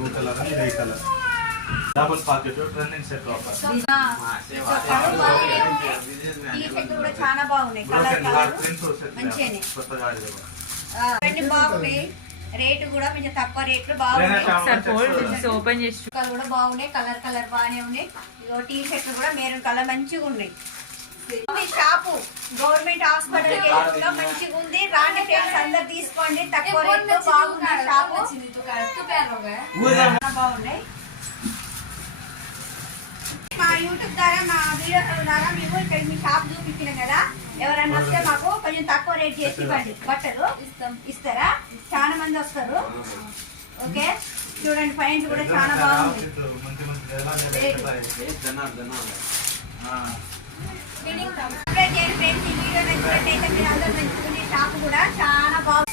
blue colour ఇది ఈ colour double pocket trending set offer ఈ సెట్ కూడా చాలా బాగున్నాయి కలర్ కలర్ మంచిగానే అన్ని బాగున్నాయి రేట్ కూడా కొంచెం తక్కువ రేట్లు బాగున్నాయి ఓపెన్ చేసి కూడా బాగున్నాయి కలర్ కలర్ బాగానే ఉన్నాయి ఇగో టీ షర్ట్లు కూడా మెరూన్ కలర్ మంచిగా ఉన్నాయి షాపు గవర్నమెంట్ హాస్పిటల్ కూడా మంచిగా ఉంది రాండి ఫ్రెండ్స్ అందరు తీసుకోండి తక్కువ రేట్లో బాగుంది షాపు బాగున్నాయి మా యూట్యూబ్ ద్వారా మా వీడియో ద్వారా మేము ఇక్కడ మీ షాప్ చూపించినాం కదా ఎవరైనా వస్తే మాకు కొంచెం తక్కువ రేట్ చేసి ఇవ్వండి బట్టలు ఇస్తారా చాలా మంది వస్తారు ఓకే చూడండి పాయింట్ కూడా చాలా బాగుంది ఫ్రెండ్స్ ఈ వీడియో నచ్చినట్టయితే మీరు అందరూ మంచిగా షాప్ కూడా చాలా బాగుంది